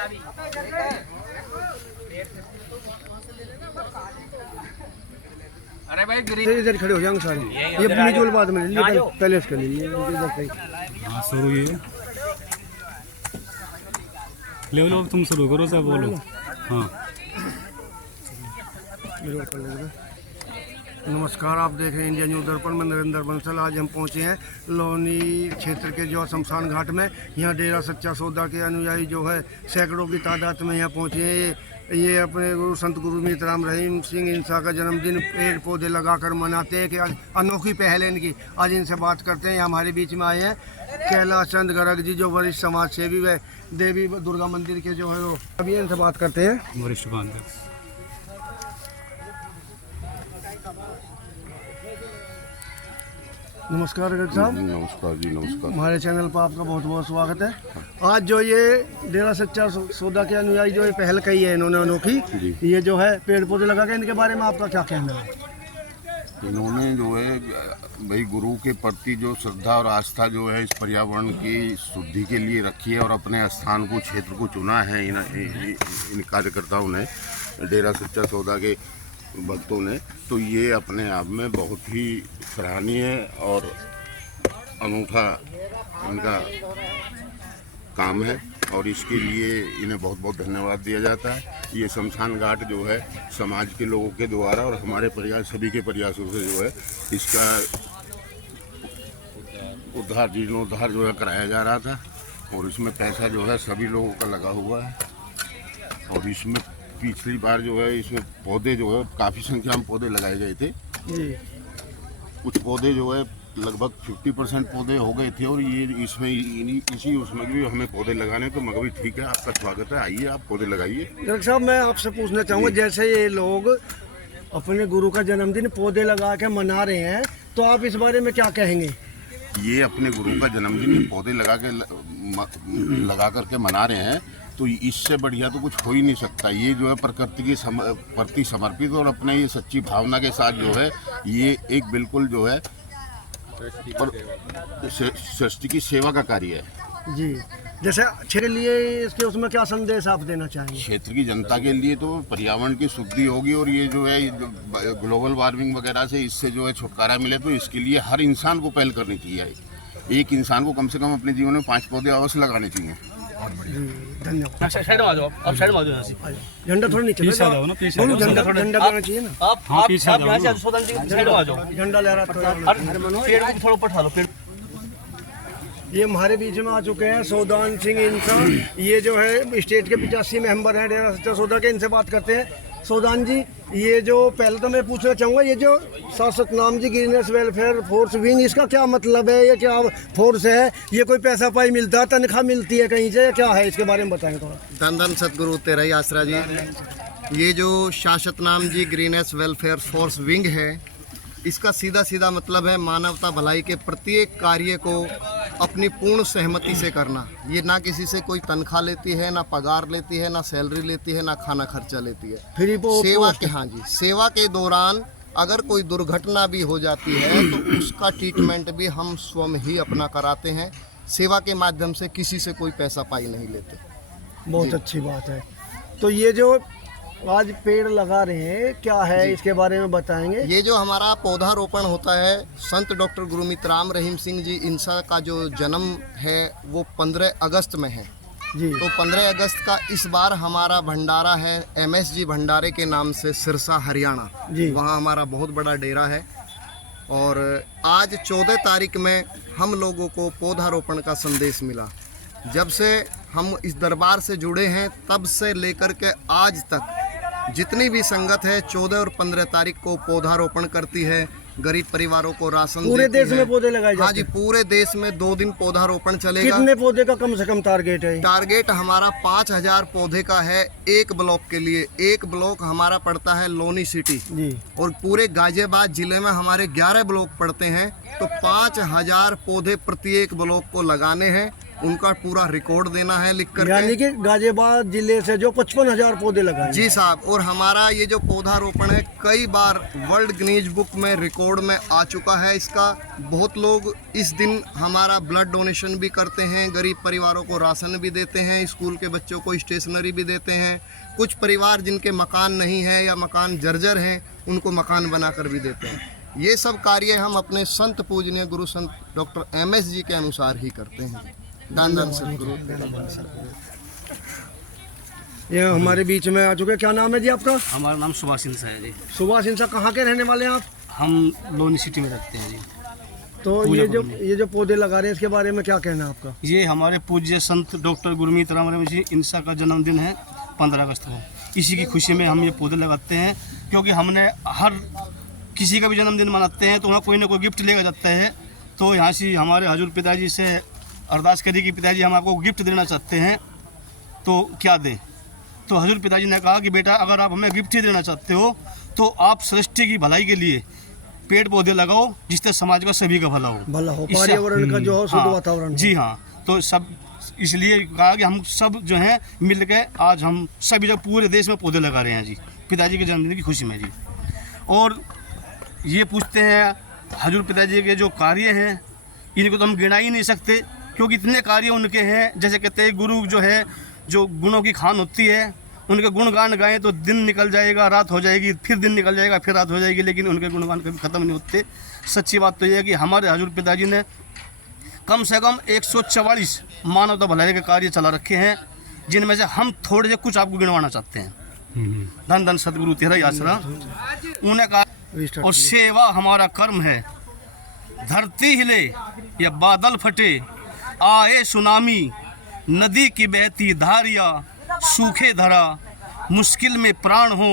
अरे भाई इधर खड़े हो जाएंगे सारे, ये म्यूचुअल बाद में पहले इसके लिए हाँ शुरू ये ले लो, तुम शुरू करो सब बोलो। हाँ नमस्कार, आप देख रहे हैं इंडिया न्यूज़ दर्पण में नरेंद्र बंसल। आज हम पहुंचे हैं लोनी क्षेत्र के जो शमशान घाट में। यहाँ डेरा सच्चा सौदा के अनुयायी जो है सैकड़ों की तादाद में यहाँ पहुंचे हैं। ये अपने गुरु संत गुरमीत राम रहीम सिंह इंसा का जन्मदिन पेड़ पौधे लगाकर मनाते हैं कि अनोखी पहल है इनकी। आज इनसे बात करते हैं। हमारे बीच में आए हैं कैलाश चंद गर्ग जी, जो वरिष्ठ समाज सेवी व देवी दुर्गा मंदिर के जो है वो। अभी इनसे बात करते हैं। वरिष्ठ नमस्कार गर्ग साहब। नमस्कार जी, नमस्कार। हमारे चैनल पर आपका बहुत बहुत स्वागत है। आज जो ये डेरा सच्चा सौदा के अनुयायी जो ये पहल कही है इन्होंने अनोखी, ये जो है पेड़ पौधे लगा के, इनके बारे में आपका क्या कहना है? इन्होंने जो है भाई गुरु के प्रति जो श्रद्धा और आस्था जो है इस पर्यावरण की शुद्धि के लिए रखी है और अपने स्थान को, क्षेत्र को चुना है इन कार्यकर्ताओं ने, डेरा सच्चा सौदा के भक्तों ने। तो ये अपने आप में बहुत ही सराहनीय और अनूठा इनका काम है और इसके लिए इन्हें बहुत बहुत धन्यवाद दिया जाता है। ये शमशान घाट जो है समाज के लोगों के द्वारा और हमारे प्रयास, सभी के प्रयासों से जो है इसका उद्धार, जीर्णोद्धार जो है कराया जा रहा था और इसमें पैसा जो है सभी लोगों का लगा हुआ है। और इसमें पिछली बार जो है इसमें पौधे जो है काफ़ी संख्या में पौधे लगाए गए थे। कुछ पौधे जो है लगभग 50% पौधे हो गए थे और ये इसमें इसी उसमें भी हमें पौधे लगाने, तो मगर भी ठीक है, आपका स्वागत है, आइए आप पौधे लगाइए। गर्ग साहब, मैं आपसे पूछना चाहूँगा, जैसे ये लोग अपने गुरु का जन्मदिन पौधे लगा के मना रहे हैं, तो आप इस बारे में क्या कहेंगे? ये अपने गुरु का जन्मदिन पौधे लगा करके मना रहे हैं, तो इससे बढ़िया तो कुछ हो ही नहीं सकता। ये जो है प्रकृति के प्रति समर्पित और अपने ये सच्ची भावना के साथ जो है ये एक बिल्कुल जो है सृष्टि की सेवा का कार्य है जी। जैसे क्षेत्र के लिए इसके उसमें क्या संदेश आप देना चाहेंगे? क्षेत्र की जनता के लिए तो पर्यावरण की शुद्धि होगी और ये जो है ग्लोबल वार्मिंग वगैरह से इससे जो है छुटकारा मिले, तो इसके लिए हर इंसान को पहल करनी चाहिए। एक इंसान को कम से कम अपने जीवन में 5 पौधे अवश्य लगाने चाहिए। धन्यवाद। साइड में आ जाओ, आप साइड में आ जाओ। झंडा थोड़ा नीचे पीछे आ जाओ ना, पीछे झंडा देना चाहिए ना। आप पीछे आ जाओ, साइड में आ जाओ। झंडा लहरा थोड़ा, पेड़ को थोड़ा ऊपर उठा लो। पेड़ ये हमारे बीच में आ चुके हैं सौदान सिंह इंसा, ये जो है स्टेट के 85 मेंबर हैं डेरा सच्चा सौदा के। इनसे बात करते हैं। सौदान जी, ये जो पहले तो मैं पूछना चाहूँगा, ये जो शाश्वत नाम जी ग्रीननेस वेलफेयर फोर्स विंग, इसका क्या मतलब है? ये क्या फोर्स है? ये कोई पैसा पाई मिलता है, तनख्वाह मिलती है कहीं से, क्या है? इसके बारे में बताएं थोड़ा। धन धन सतगुरु तेरा ही आसरा जी। ये जो शाश्वत नाम जी ग्रीननेस वेलफेयर फोर्स विंग है, इसका सीधा सीधा मतलब है मानवता भलाई के प्रत्येक कार्य को अपनी पूर्ण सहमति से करना। ये ना किसी से कोई तनख्वाह लेती है, ना पगार लेती है, ना सैलरी लेती है, ना खाना खर्चा लेती है। सेवा के, हाँ जी, सेवा के दौरान अगर कोई दुर्घटना भी हो जाती है तो उसका ट्रीटमेंट भी हम स्वयं ही अपना कराते हैं। सेवा के माध्यम से किसी से कोई पैसा पाई नहीं लेते। बहुत अच्छी बात है। तो ये जो आज पेड़ लगा रहे हैं, क्या है इसके बारे में बताएंगे? ये जो हमारा पौधारोपण होता है, संत डॉक्टर गुरमीत राम रहीम सिंह जी इंसा का जो जन्म है वो 15 अगस्त में है जी। तो 15 अगस्त का इस बार हमारा भंडारा है MSG भंडारे के नाम से, सिरसा हरियाणा जी। वहाँ हमारा बहुत बड़ा डेरा है और आज 14 तारीख में हम लोगों को पौधारोपण का संदेश मिला। जब से हम इस दरबार से जुड़े हैं तब से लेकर के आज तक जितनी भी संगत है 14 और 15 तारीख को पौधारोपण करती है, गरीब परिवारों को राशन पूरे देश में पौधे लगाए जाते हैं। हाँ जी, पूरे देश में 2 दिन पौधारोपण चलेगा। कितने पौधे का कम से कम टारगेट है? टारगेट हमारा 5000 पौधे का है एक ब्लॉक के लिए। एक ब्लॉक हमारा पड़ता है लोनी सिटी जी। और पूरे गाजियाबाद जिले में हमारे 11 ब्लॉक पड़ते हैं, तो 5000 पौधे प्रत्येक ब्लॉक को लगाने हैं उनका पूरा रिकॉर्ड देना है लिख कर। यानी कि गाजियाबाद जिले से जो 55,000 पौधे लगाए। जी साहब, और हमारा ये जो पौधारोपण है कई बार वर्ल्ड गिनीज बुक में रिकॉर्ड में आ चुका है इसका। बहुत लोग इस दिन हमारा ब्लड डोनेशन भी करते हैं, गरीब परिवारों को राशन भी देते हैं, स्कूल के बच्चों को स्टेशनरी भी देते हैं। कुछ परिवार जिनके मकान नहीं है या मकान जर्जर हैं उनको मकान बनाकर भी देते हैं। ये सब कार्य हम अपने संत पूजनीय गुरु संत डॉक्टर MS जी के अनुसार ही करते हैं। धन धन सतगुरु। ये हमारे बीच में आ चुके। क्या नाम है जी आपका? हमारा नाम सुभाष सिंह है जी। सुभाष सिंह, कहाँ के रहने वाले हैं आप? हम लोनी सिटी में रहते हैं जी। तो ये जो पौधे लगा रहे हैं इसके बारे में क्या कहना है आपका? ये हमारे पूज्य संत डॉक्टर गुरमीत राम रहीम जी इनसा का जन्मदिन है 15 अगस्त को। इसी की खुशी में हम ये पौधे लगाते हैं, क्योंकि हमने हर किसी का भी जन्मदिन मनाते हैं तो वहाँ कोई ना कोई गिफ्ट लेकर जाता है। तो यहाँ से हमारे हजूर पिताजी से अरदास करी कि पिताजी हम आपको गिफ्ट देना चाहते हैं तो क्या दें। तो हजूर पिताजी ने कहा कि बेटा अगर आप हमें गिफ्ट ही देना चाहते हो तो आप सृष्टि की भलाई के लिए पेड़ पौधे लगाओ, जिससे समाज का सभी का भला हो, पर्यावरण का जो हो शुद्ध वातावरण। जी हाँ, तो सब इसलिए कहा कि हम सब जो हैं मिल के आज हम सभी जब पूरे देश में पौधे लगा रहे हैं जी, पिताजी के जन्मदिन की खुशी में जी। और ये पूछते हैं हजूर पिताजी के जो कार्य हैं इनको तो हम गिना ही नहीं सकते, क्योंकि इतने कार्य उनके हैं। जैसे कहते हैं गुरु जो है जो गुणों की खान होती है, उनके गुणगान गाएं तो दिन निकल जाएगा, रात हो जाएगी, फिर दिन निकल जाएगा, फिर रात हो जाएगी, लेकिन उनके गुणगान कभी ख़त्म नहीं होते। सच्ची बात तो ये है कि हमारे हजूर पिताजी ने कम से कम 144 मानवता भलाई के कार्य चला रखे हैं, जिनमें से हम थोड़े से कुछ आपको गिनवाना चाहते हैं। धन धन सतगुरु तेरा ही आसरा। उन्हें कहा और सेवा हमारा कर्म है, धरती हिले या बादल फटे, आए सुनामी, नदी की बहती धारिया, सूखे धरा, मुश्किल में प्राण हो,